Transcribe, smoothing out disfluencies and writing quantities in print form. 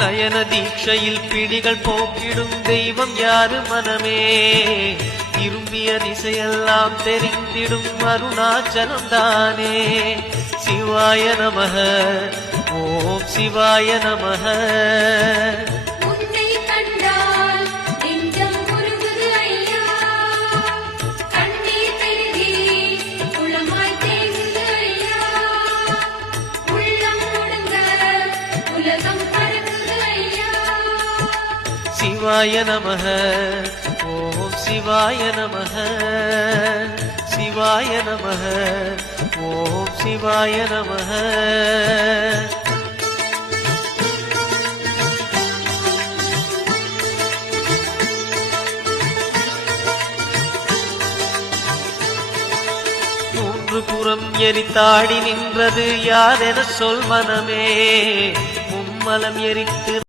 நயன தீட்சையில் பிடிகள் போக்கிடும் தெய்வம் யாரு மனமே திரும்பிய திசையெல்லாம் தெரிந்திடும் அருணாச்சலம் தானே சிவாய நமः ஓம் சிவாய நமः சிவாய நமः ஓம் சிவாய நமः சிவாய நமः ஓம் சிவாய நமः மூன்று புறம் எரித்தாடி நின்றது யாரென சொல் மனமே மும்மலம் எரித்து